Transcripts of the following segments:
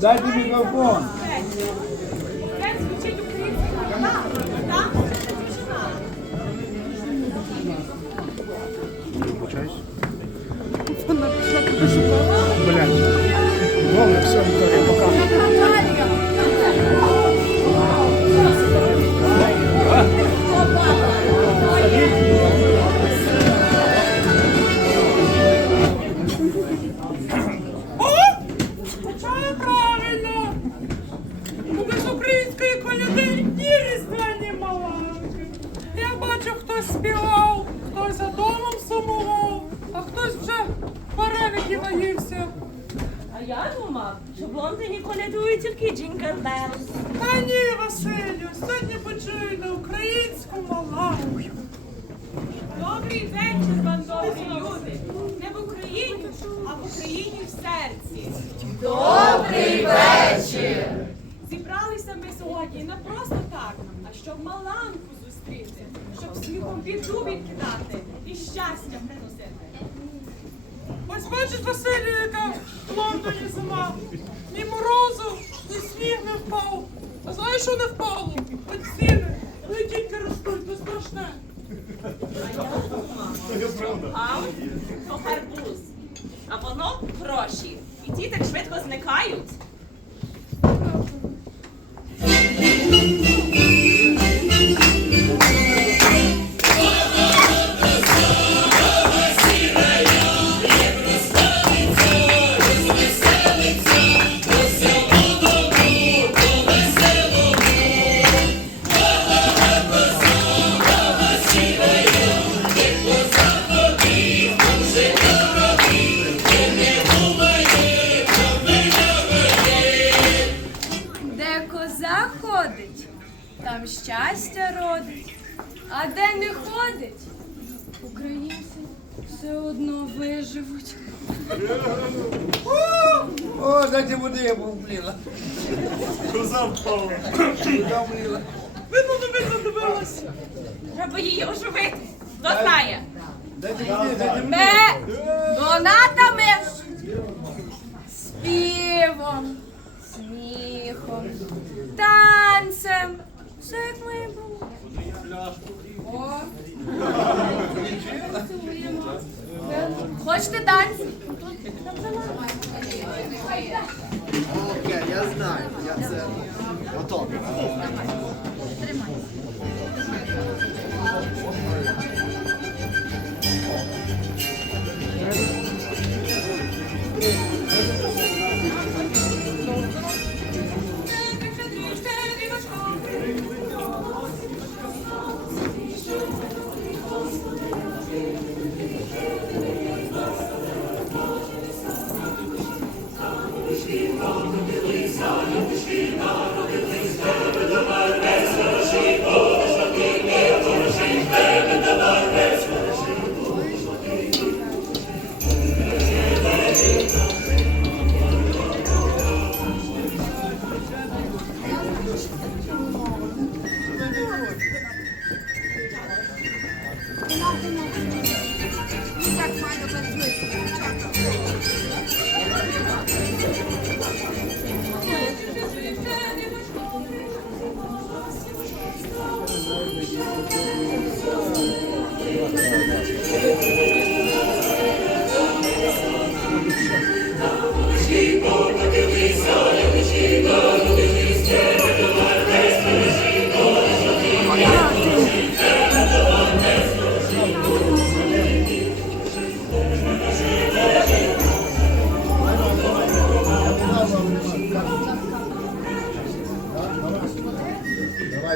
Дайте мікрофон. Тільки Джингл Белл. Та ні, Василю, сьогодні почуєте українську маланку. Добрий вечір вам, добрі люди. Не в Україні, а в Україні в серці. Добрий вечір! Зібралися ми сьогодні не просто так, а щоб маланку зустріти, щоб сміхом біду відкидати і щастя приносити. Ось бачиш, Василю, яка в Лондоні зима. Ні морозу, ні сніг не впав. А знаєш, що не впало? От ціни. тільки ростуть, то страшне. А то гарбуз. А воно гроші. І ті так швидко зникають. А де не ходить, українці все одно виживуть. О, дайте води, я був вліла. Коза впала. Коза вліла. Видно, не видно дивилася. Треба її оживити. Хто знає? Дайте води, дайте води. Ме донатами, співом, сміхом, танцем. Все як має бути. О. Хочете танці? Окей, я знаю, я це готовий. Senhor.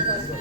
맛있어.